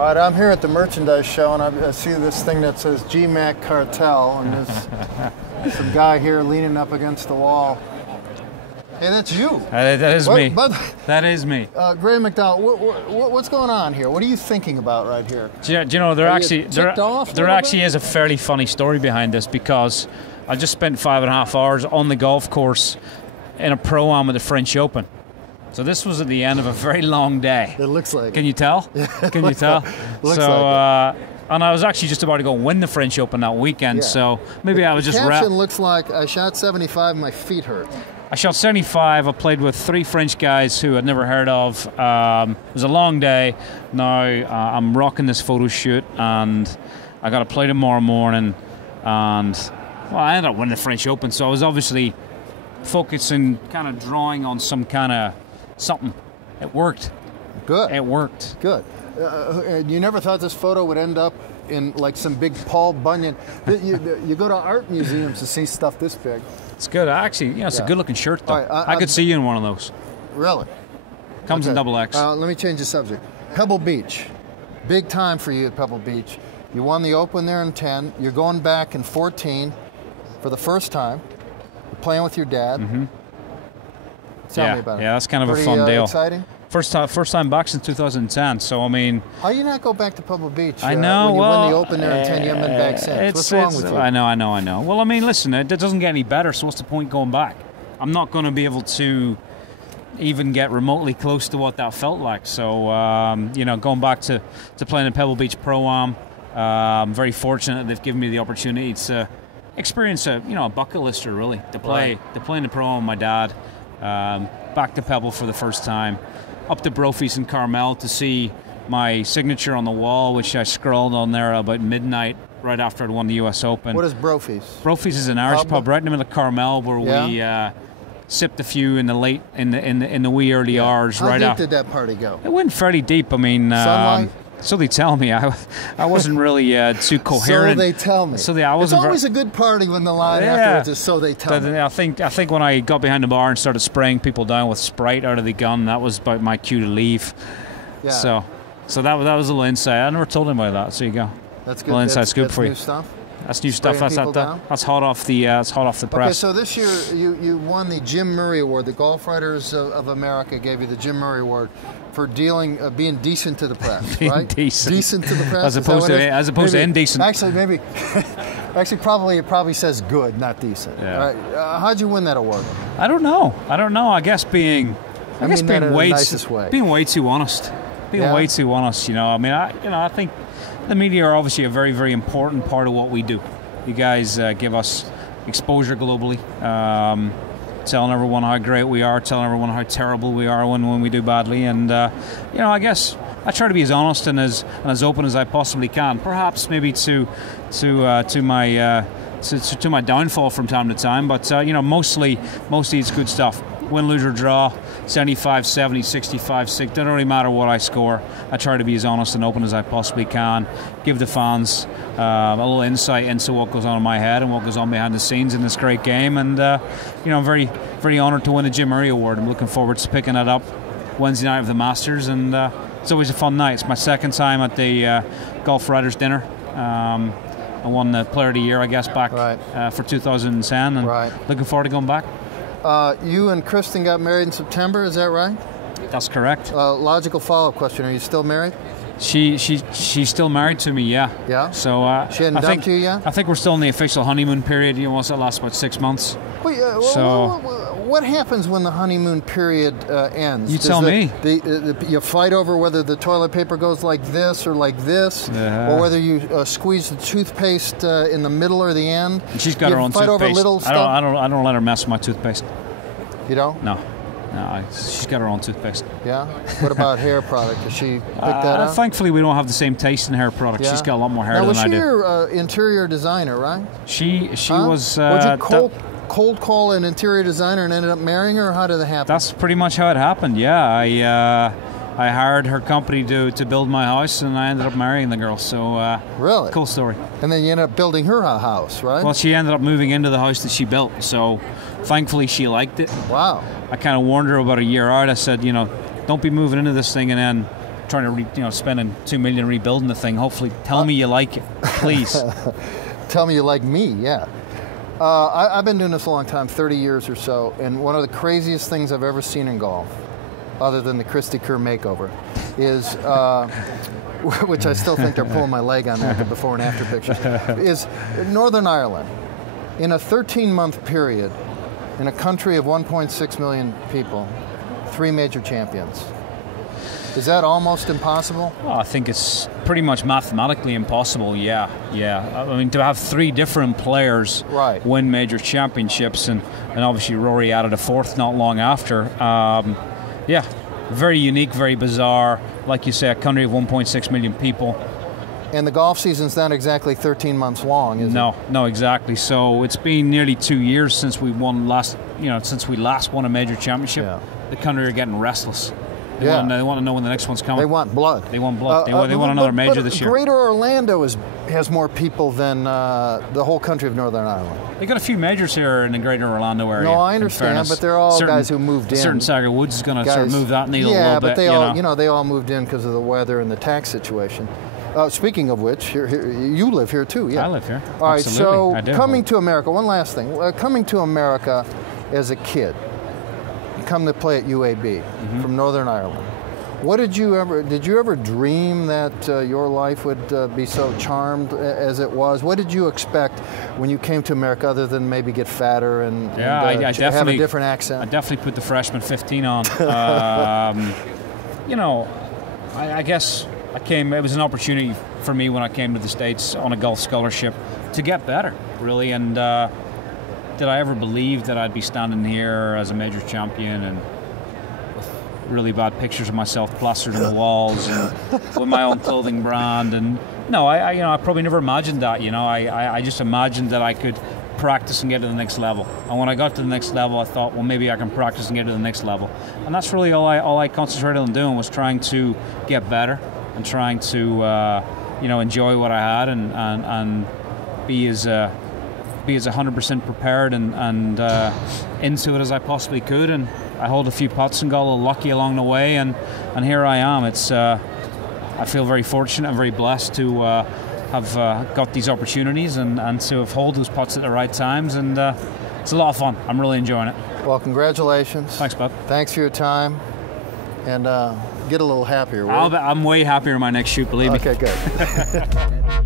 All right, I'm here at the merchandise show, and I see this thing that says GMAC Cartel, and there's some guy here leaning up against the wall. Hey, that's you. That is me. That is me. Graeme McDowell, what's going on here? What are you thinking about right here? Do you know, there actually is a fairly funny story behind this, because I just spent 5.5 hours on the golf course in a pro-am at the French Open. So this was at the end of a very long day. It looks like Can you tell? Can you tell? Looks like it. And I was actually just about to go win the French Open that weekend, so maybe I was just... The caption looks like, I shot 75, my feet hurt. I shot 75. I played with 3 French guys who I'd never heard of. It was a long day. Now I'm rocking this photo shoot, and I got to play tomorrow morning. And well, I ended up winning the French Open, so I was obviously focusing, kind of drawing on some kind of something. It worked. Good. It worked. Good. You never thought this photo would end up in like some big Paul Bunyan. You go to art museums to see stuff this big. It's good. Actually, it's a good-looking shirt, though. Right, I could see you in one of those. Really? Comes in XX. Let me change the subject. Pebble Beach. Big time for you at Pebble Beach. You won the Open there in 10. You're going back in 14 for the first time. You're playing with your dad. Mm-hmm. Tell me about it. Yeah, that's kind of a fun deal. Exciting? First time back since 2010. So I mean, how do you not go back to Pebble Beach? I know. When you win the Open there in 10, you haven't been back since. What's wrong with you? I know. Well, I mean, listen, it doesn't get any better. So what's the point going back? I'm not going to be able to even get remotely close to what that felt like. So going back to playing in Pebble Beach Pro-Am, I'm very fortunate they've given me the opportunity to experience a bucket lister, really, to play in the Pro-Am with my dad. Back to Pebble for the first time, up to Brophy's in Carmel to see my signature on the wall, which I scrawled on there about midnight right after I'd won the US Open. What is Brophy's? Brophy's is an Irish pub right in the middle of Carmel where we sipped a few in the wee early hours. How deep did that party go? It went fairly deep. I mean, sunlight? So they tell me. I wasn't really too coherent. So they tell me. I wasn't. It's always a good party when the line afterwards is "so they tell me." I think when I got behind the bar and started spraying people down with Sprite out of the gun, that was about my cue to leave. Yeah. So that was a little insight. I never told him about that. So you go. That's good. A little inside scoop for you. New stuff. That's new stuff. That's hot off the press. Okay, so this year you won the Jim Murray Award. The Golf Writers of America gave you the Jim Murray Award for being decent to the press, right? Decent to the press, as opposed to indecent. Actually, it probably says good, not decent. Yeah. Right? How'd you win that award? I don't know. I guess being way too honest. Way too honest. I think the media are obviously a very, very important part of what we do. You guys give us exposure globally, telling everyone how great we are, telling everyone how terrible we are when we do badly. And I guess I try to be as honest and as open as I possibly can. Perhaps maybe to my downfall from time to time, but mostly it's good stuff. Win, lose, or draw, 75, 70, 65, 60. Doesn't really matter what I score. I try to be as honest and open as I possibly can. Give the fans a little insight into what goes on in my head and what goes on behind the scenes in this great game. And I'm very, very honoured to win the Jim Murray Award. I'm looking forward to picking it up Wednesday night of the Masters, and it's always a fun night. It's my second time at the Golf Writers Dinner. I won the Player of the Year, I guess, back for 2010, and looking forward to going back. You and Kristen got married in September, is that right? That's correct. Logical follow-up question: are you still married? She's still married to me, yeah. Yeah. So she hadn't dumped you yet? I think we're still in the official honeymoon period. Once that lasts about 6 months. Wait, what happens when the honeymoon period ends? You tell me. You fight over whether the toilet paper goes like this or like this, or whether you squeeze the toothpaste in the middle or the end. And she's got her own toothpaste. Over little stuff? I don't let her mess with my toothpaste. You don't? No, she's got her own toothpaste. Yeah? What about hair product? Does she pick that up? Thankfully, we don't have the same taste in hair products. Yeah. She's got a lot more hair than I do. Was she your interior designer, right? She was... Would you cold call an interior designer and ended up marrying her, or how did that happen? That's pretty much how it happened, yeah. I hired her company to build my house, and I ended up marrying the girl. So really cool story. And then you ended up building her a house, right? Well, she ended up moving into the house that she built. So thankfully, she liked it. Wow. I kind of warned her about a year out. I said, don't be moving into this thing and then trying to spending $2 million rebuilding the thing. Hopefully, tell me you like it, please. Tell me you like me, yeah. I've been doing this a long time, 30 years or so, and one of the craziest things I've ever seen in golf, other than the Christy Kerr makeover, is, which I still think they're pulling my leg on that, the before and after pictures, is Northern Ireland. In a 13-month period, in a country of 1.6 million people, 3 major champions. Is that almost impossible? Well, I think it's pretty much mathematically impossible, yeah. I mean, to have 3 different players win major championships, and obviously Rory added a 4th not long after. Very unique, very bizarre. Like you say, a country of 1.6 million people. And the golf season's not exactly 13 months long, is it? No, exactly. So it's been nearly 2 years since we last won a major championship. Yeah. The country are getting restless. They want to know when the next one's coming. They want blood. They want blood. They want another major this year. Greater Orlando has more people than the whole country of Northern Ireland. They got a few majors here in the Greater Orlando area. No, I understand, but they're all guys who moved in. Certain Tiger Woods is going to sort of move that needle a little bit. Yeah, but they all moved in because of the weather and the tax situation. Speaking of which, you live here too, yeah. I live here. All right, absolutely. So coming to America, one last thing. Coming to America as a kid, you come to play at UAB from Northern Ireland. Did you ever dream that your life would be so charmed as it was? What did you expect when you came to America, other than maybe get fatter and I have a different accent? I definitely put the freshman 15 on. I guess I came. It was an opportunity for me when I came to the States on a golf scholarship to get better, really. And did I ever believe that I'd be standing here as a major champion and really bad pictures of myself plastered on the walls and with my own clothing brand? And no, I probably never imagined that. I just imagined that I could practice and get to the next level. And when I got to the next level, I thought, well, maybe I can practice and get to the next level. And that's really all I concentrated on doing, was trying to get better and trying to enjoy what I had and be as 100% prepared and into it as I possibly could. And I hold a few putts and got a little lucky along the way, and here I am. It's I feel very fortunate and very blessed to have got these opportunities and to have held those putts at the right times, and it's a lot of fun. I'm really enjoying it. Well, congratulations. Thanks, bud. Thanks for your time, and get a little happier. I'm way happier in my next shoot, believe me. Okay, good.